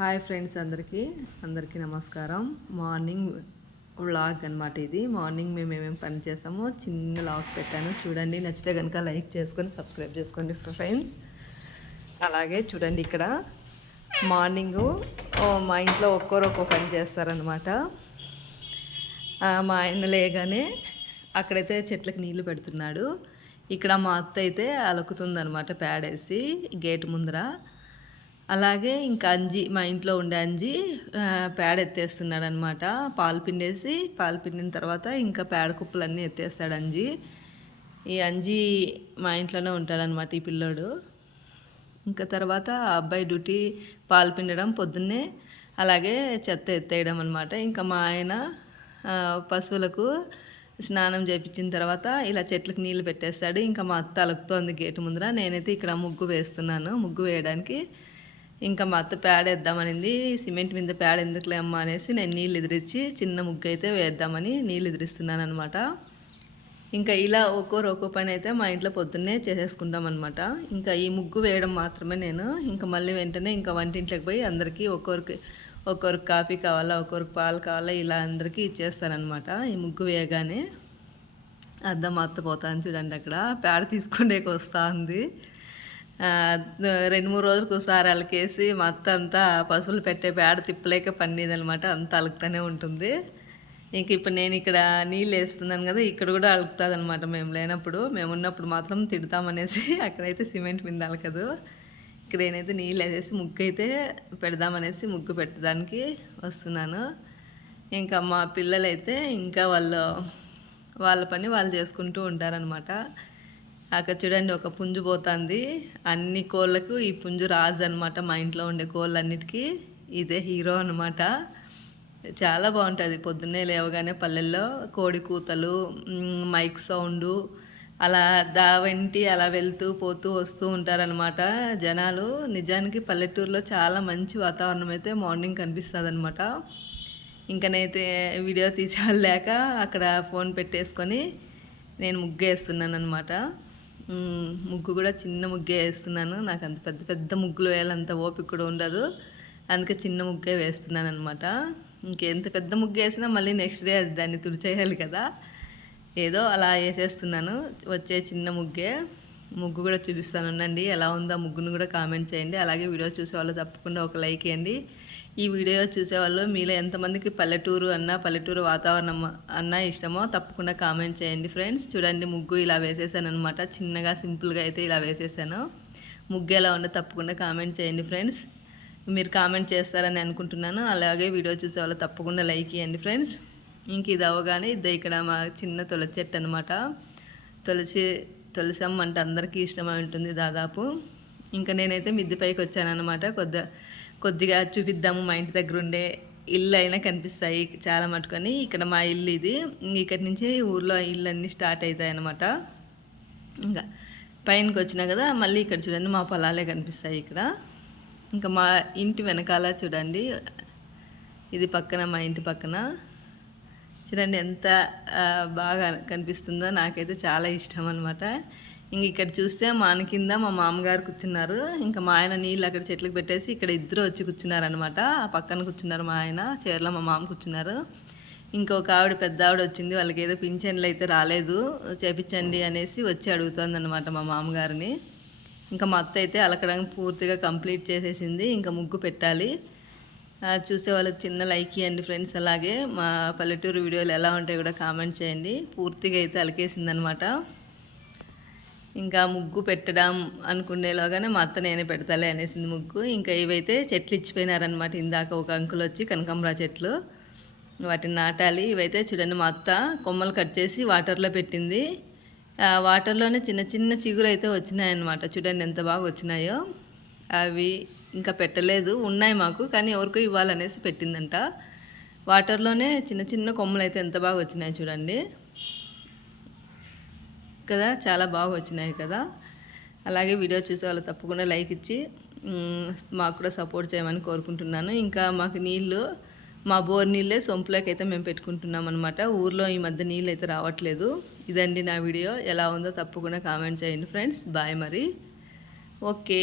Hi friends అందరికీ. అందరికీ నమస్కారం. మార్నింగ్ వ్లాగ్ అనమాట ఇది. మార్నింగ్ మేము ఏమేమి పని చేసామో చిన్న లాగ్ పెట్టాను. చూడండి నచ్చితే కనుక లైక్ చేసుకొని సబ్స్క్రైబ్ చేసుకోండి ఫ్రెండ్స్. అలాగే చూడండి ఇక్కడ మార్నింగ్ మా ఇంట్లో ఒక్కొరు ఒక్కో పని చేస్తారనమాట మా ఆయన లేగానే అక్కడైతే చెట్లకు నీళ్ళు పెడుతున్నాడు. ఇక్కడ మా అత్త అయితే అలుకుతుందనమాట పేడేసి గేట్ ముందర. అలాగే ఇంకా అంజి మా ఇంట్లో ఉండే అంజి పేడ ఎత్తేస్తున్నాడు అనమాట పాలు పిండేసి పాలు పిండిన తర్వాత ఇంకా పేడ కుప్పలన్నీ ఎత్తేస్తాడు అంజి. ఈ అంజి మా ఇంట్లోనే ఉంటాడనమాట ఈ పిల్లోడు. ఇంకా తర్వాత ఆ అబ్బాయి డ్యూటీ పాలు పిండడం పొద్దున్నే అలాగే చెత్త ఎత్తేయడం అనమాట ఇంకా మా ఆయన పశువులకు స్నానం చేయించిన తర్వాత ఇలా చెట్లకు నీళ్ళు పెట్టేస్తాడు. ఇంకా మా అత్త అలుకుతోంది గేటు ముందర. నేనైతే ఇక్కడ ముగ్గు వేస్తున్నాను. ముగ్గు వేయడానికి ఇంకా మా అత్త పేడ వేద్దామనింది సిమెంట్ మీద పేడ ఎందుకులే అమ్మా అనేసి నేను నీళ్ళు ఎదిరించి చిన్న ముగ్గు అయితే వేద్దామని నీళ్ళు ఎదిరిస్తున్నాను అనమాట ఇంకా ఇలా ఒక్కొరు ఒక్కో పని అయితే మా ఇంట్లో పొద్దున్నే చేసేసుకుంటాం అనమాట ఇంకా ఈ ముగ్గు వేయడం మాత్రమే నేను. ఇంకా మళ్ళీ వెంటనే ఇంకా వంటింట్లోకి పోయి అందరికీ ఒక్కొరికి ఒక్కొరికి కాఫీ కావాలా ఒక్కొరికి పాలు కావాలా ఇలా అందరికీ ఇచ్చేస్తానమాట ఈ ముగ్గు వేయగానే. అద్దం పోతాను చూడండి అక్కడ. పేడ తీసుకునేకి వస్తూ ఉంది రెండు మూడు రోజులకు ఒకసారి అలకేసి మొత్తం అంతా పశువులు పెట్టే పేడ తిప్పలేక పన్నీదనమాట. అంత అలుకుతూనే ఉంటుంది. ఇంక ఇప్పుడు నేను ఇక్కడ నీళ్ళు వేస్తున్నాను కదా ఇక్కడ కూడా అలుకుతుంది అనమాట మేము లేనప్పుడు. మేము ఉన్నప్పుడు మాత్రం తిడతామనేసి అక్కడైతే సిమెంట్ మీద అలకదు. ఇక్కడ నేనైతే నీళ్ళు వేసేసి ముగ్గు అయితే పెడదామనేసి ముగ్గు పెట్టడానికి వస్తున్నాను. ఇంకా మా పిల్లలైతే ఇంకా వాళ్ళు వాళ్ళ పని వాళ్ళు చేసుకుంటూ ఉంటారనమాట. అక్కడ చూడండి ఒక పుంజు పోతుంది. అన్ని కోళ్ళకు ఈ పుంజు రాజు అనమాట మా ఇంట్లో ఉండే కోళ్ళన్నిటికీ. ఇదే హీరో అనమాట చాలా బాగుంటుంది. పొద్దున్నే లేవగానే పల్లెల్లో కోడి కూతలు మైక్ సౌండు అలా దా వెంటి అలా వెళ్తూ పోతూ వస్తూ ఉంటారనమాట జనాలు నిజానికి పల్లెటూరులో చాలా మంచి వాతావరణం అయితే మార్నింగ్ కనిపిస్తుంది అనమాట ఇంకనైతే వీడియో తీసేవాళ్ళాక అక్కడ ఫోన్ పెట్టేసుకొని నేను ముగ్గేస్తున్నాను అనమాట ముగ్గు కూడా చిన్న ముగ్గే వేస్తున్నాను. నాకు అంత పెద్ద పెద్ద ముగ్గులు వేయాలంత ఓపిక కూడా ఉండదు. అందుకే చిన్న ముగ్గే వేస్తున్నాను అనమాట ఇంకెంత పెద్ద ముగ్గు వేసినా మళ్ళీ నెక్స్ట్ డే అది దాన్ని తుడిచేయాలి కదా. ఏదో అలా వేసేస్తున్నాను. వచ్చే చిన్న ముగ్గే. ముగ్గు కూడా చూపిస్తాను. ఉండండి ఎలా ఉందో ముగ్గును కూడా కామెంట్ చేయండి. అలాగే వీడియో చూసేవాళ్ళు తప్పకుండా ఒక లైక్ ఇవ్వండి ఈ వీడియో చూసేవాళ్ళు మీలో ఎంతమందికి పల్లెటూరు అన్న పల్లెటూరు వాతావరణం అన్న ఇష్టమో తప్పకుండా కామెంట్ చేయండి ఫ్రెండ్స్ చూడండి ముగ్గు ఇలా వేసేసాను అనమాట చిన్నగా సింపుల్గా అయితే ఇలా వేసేసాను. ముగ్గు ఎలా ఉందో తప్పకుండా కామెంట్ చేయండి ఫ్రెండ్స్ మీరు కామెంట్ చేస్తారని అనుకుంటున్నాను. అలాగే వీడియో చూసే వాళ్ళు తప్పకుండా లైక్ ఇవ్వండి ఫ్రెండ్స్ ఇంక ఇది అవ్వగానే ఇది ఇక్కడ మా చిన్న తులసి చెట్టు అనమాట తులసి తులసమ్మ అంటే అందరికీ ఇష్టమై ఉంటుంది దాదాపు. ఇంకా నేనైతే మిద్దె పైకి వచ్చానమాట కొద్ది కొద్దిగా చూపిద్దాము మా ఇంటి దగ్గర ఉండే ఇల్లు అయినా కనిపిస్తాయి చాలా మటుకొని. ఇక్కడ మా ఇల్లు ఇది. ఇక్కడి నుంచి ఊర్లో ఇల్లు అన్నీ స్టార్ట్ అవుతాయి అనమాట ఇంకా పైనకి వచ్చినా కదా మళ్ళీ ఇక్కడ చూడండి మా పొలాలే కనిపిస్తాయి ఇక్కడ. ఇంకా మా ఇంటి వెనకాల చూడండి. ఇది పక్కన మా ఇంటి పక్కన. చూడండి ఎంత బాగా కనిపిస్తుందో నాకైతే చాలా ఇష్టం అనమాట ఇంక ఇక్కడ చూస్తే మా కింద మా మామగారు కూర్చున్నారు. ఇంకా మా ఆయన నీళ్ళు అక్కడ చెట్లకు పెట్టేసి ఇక్కడ ఇద్దరు వచ్చి కూర్చున్నారనమాట ఆ పక్కన కూర్చున్నారు మా ఆయన చీరలో మా మామ కూర్చున్నారు. ఇంకొక ఆవిడ పెద్ద ఆవిడ వచ్చింది వాళ్ళకి ఏదో పింఛన్లు అయితే రాలేదు చేపించండి అనేసి వచ్చి అడుగుతుంది అనమాట మా మామగారిని. ఇంకా మా అత్త అయితే అలకడానికి పూర్తిగా కంప్లీట్ చేసేసింది ఇంకా ముగ్గు పెట్టాలి. చూసే వాళ్ళకి చిన్న లైక్ ఇవ్వండి ఫ్రెండ్స్. అలాగే మా పల్లెటూరు వీడియోలు ఎలా ఉంటాయి కూడా కామెంట్ చేయండి. పూర్తిగా అయితే అలకేసిందనమాట. ఇంకా ముగ్గు పెట్టడం అనుకునేలాగానే మా అత్త నేనే పెడతాలే అనేసింది ముగ్గు. ఇంకా ఇవైతే చెట్లు ఇచ్చిపోయినారనమాట. ఇందాక ఒక అంకుల్ వచ్చి కనకంబరా చెట్లు. వాటిని నాటాలి. ఇవైతే చూడండి మా అత్త కొమ్మలు కట్ చేసి వాటర్లో పెట్టింది. వాటర్లోనే చిన్న చిన్న చిగురు అయితే వచ్చినాయన్నమాట. చూడండి ఎంత బాగా వచ్చినాయో. అవి ఇంకా పెట్టలేదు ఉన్నాయి మాకు కానీ ఎవరికో ఇవ్వాలనేసి పెట్టిందంట. వాటర్లోనే చిన్న చిన్న కొమ్మలు అయితే ఎంత బాగా వచ్చినాయి చూడండి. కదా చాలా బాగా వచ్చినాయి కదా. అలాగే వీడియో చూసే వాళ్ళు తప్పకుండా లైక్ ఇచ్చి మాకు కూడా సపోర్ట్ చేయమని కోరుకుంటున్నాను. ఇంకా మాకు నీళ్ళు మా బోర్ నీళ్ళే సొంపులోకి అయితే మేము పెట్టుకుంటున్నాం అనమాట ఊర్లో ఈ మధ్య నీళ్ళు అయితే రావట్లేదు. ఇదండి నా వీడియో. ఎలా ఉందో తప్పకుండా కామెంట్ చేయండి ఫ్రెండ్స్. బాయ్ మరి. ఓకే.